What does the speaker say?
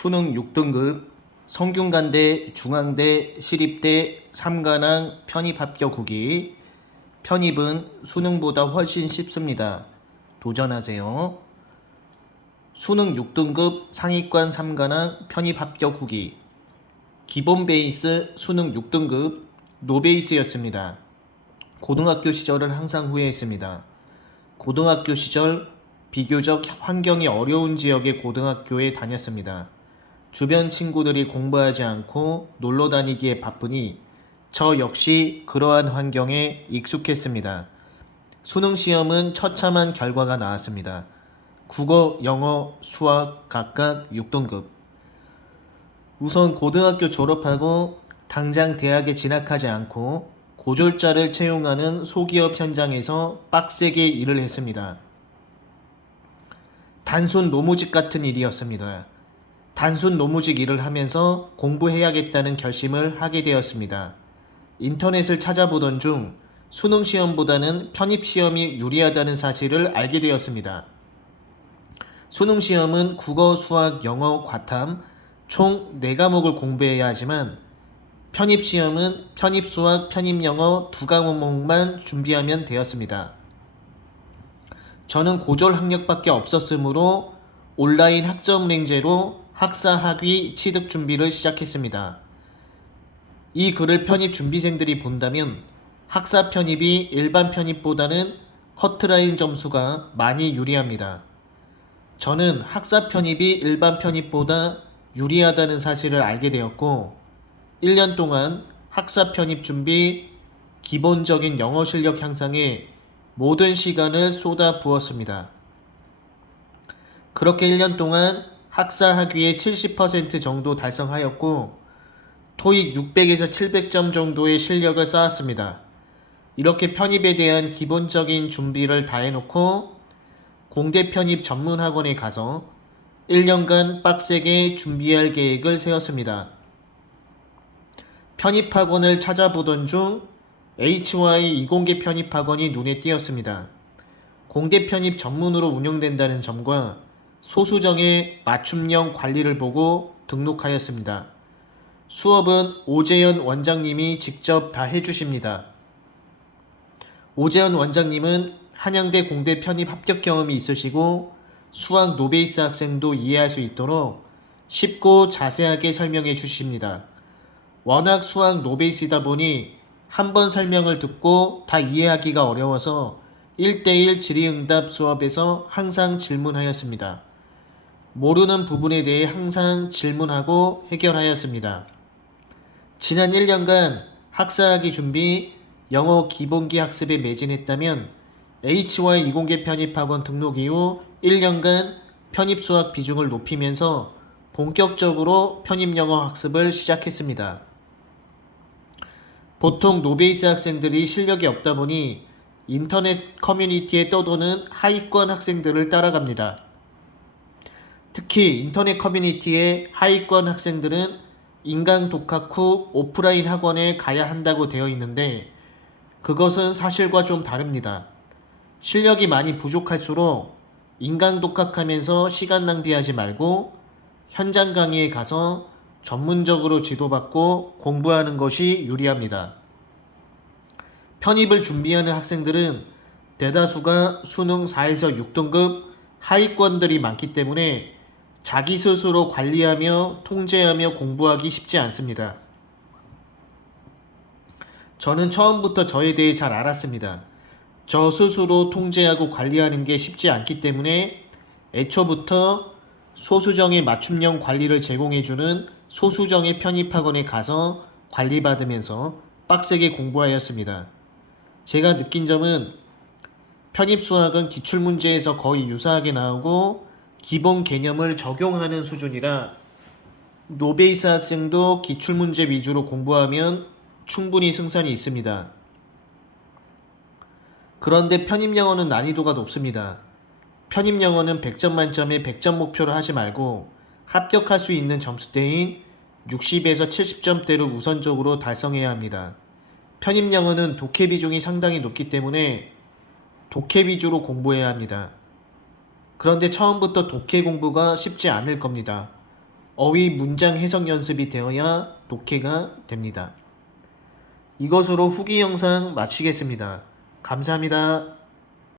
수능 6등급 성균관대, 중앙대, 시립대, 삼관왕 편입 합격 후기. 편입은 수능보다 훨씬 쉽습니다. 도전하세요. 수능 6등급 상위권 삼관왕 편입 합격 후기. 기본 베이스 수능 6등급 노베이스였습니다. 고등학교 시절은 항상 후회했습니다. 고등학교 시절 비교적 환경이 어려운 지역의 고등학교에 다녔습니다. 주변 친구들이 공부하지 않고 놀러 다니기에 바쁘니 저 역시 그러한 환경에 익숙했습니다. 수능 시험은 처참한 결과가 나왔습니다. 국어, 영어, 수학 각각 6등급. 우선 고등학교 졸업하고 당장 대학에 진학하지 않고 고졸자를 채용하는 소기업 현장에서 빡세게 일을 했습니다. 단순 노무직 같은 일이었습니다. 단순 노무직 일을 하면서 공부해야겠다는 결심을 하게 되었습니다. 인터넷을 찾아보던 중 수능 시험보다는 편입 시험이 유리하다는 사실을 알게 되었습니다. 수능 시험은 국어, 수학, 영어, 과탐 총 4과목을 공부해야 하지만 편입 시험은 편입 수학, 편입 영어 2과목만 준비하면 되었습니다. 저는 고졸 학력밖에 없었으므로 온라인 학점은행제로 학사 학위 취득 준비를 시작했습니다. 이 글을 편입 준비생들이 본다면 학사 편입이 일반 편입보다는 커트라인 점수가 많이 유리합니다. 저는 학사 편입이 일반 편입보다 유리하다는 사실을 알게 되었고 1년 동안 학사 편입 준비, 기본적인 영어 실력 향상에 모든 시간을 쏟아 부었습니다. 그렇게 1년 동안 학사 학위의 70% 정도 달성하였고 토익 600에서 700점 정도의 실력을 쌓았습니다. 이렇게 편입에 대한 기본적인 준비를 다 해놓고 공대 편입 전문학원에 가서 1년간 빡세게 준비할 계획을 세웠습니다. 편입학원을 찾아보던 중 HY 이공계 편입학원이 눈에 띄었습니다. 공대 편입 전문으로 운영된다는 점과 소수정의 맞춤형 관리를 보고 등록하였습니다. 수업은 오재현 원장님이 직접 다 해주십니다. 오재현 원장님은 한양대 공대 편입 합격 경험이 있으시고 수학 노베이스 학생도 이해할 수 있도록 쉽고 자세하게 설명해 주십니다. 워낙 수학 노베이스이다 보니 한 번 설명을 듣고 다 이해하기가 어려워서 1대1 질의응답 수업에서 항상 질문하였습니다. 모르는 부분에 대해 항상 질문하고 해결하였습니다. 지난 1년간 학사학위 준비, 영어 기본기 학습에 매진했다면 HY 이공계 편입학원 등록 이후 1년간 편입 수학 비중을 높이면서 본격적으로 편입 영어 학습을 시작했습니다. 보통 노베이스 학생들이 실력이 없다 보니 인터넷 커뮤니티에 떠도는 하위권 학생들을 따라갑니다. 특히 인터넷 커뮤니티의 하위권 학생들은 인강 독학 후 오프라인 학원에 가야 한다고 되어 있는데 그것은 사실과 좀 다릅니다. 실력이 많이 부족할수록 인강 독학하면서 시간 낭비하지 말고 현장 강의에 가서 전문적으로 지도받고 공부하는 것이 유리합니다. 편입을 준비하는 학생들은 대다수가 수능 4에서 6등급 하위권들이 많기 때문에 자기 스스로 관리하며 통제하며 공부하기 쉽지 않습니다. 저는 처음부터 저에 대해 잘 알았습니다. 저 스스로 통제하고 관리하는 게 쉽지 않기 때문에 애초부터 소수정의 맞춤형 관리를 제공해주는 소수정의 편입학원에 가서 관리받으면서 빡세게 공부하였습니다. 제가 느낀 점은 편입 수학은 기출문제에서 거의 유사하게 나오고 기본 개념을 적용하는 수준이라 노베이스 학생도 기출문제 위주로 공부하면 충분히 승산이 있습니다. 그런데 편입 영어는 난이도가 높습니다. 편입 영어는 100점 만점에 100점 목표로 하지 말고 합격할 수 있는 점수대인 60에서 70점대를 우선적으로 달성해야 합니다. 편입 영어는 독해 비중이 상당히 높기 때문에 독해 위주로 공부해야 합니다. 그런데 처음부터 독해 공부가 쉽지 않을 겁니다. 어휘 문장 해석 연습이 되어야 독해가 됩니다. 이것으로 후기 영상 마치겠습니다. 감사합니다.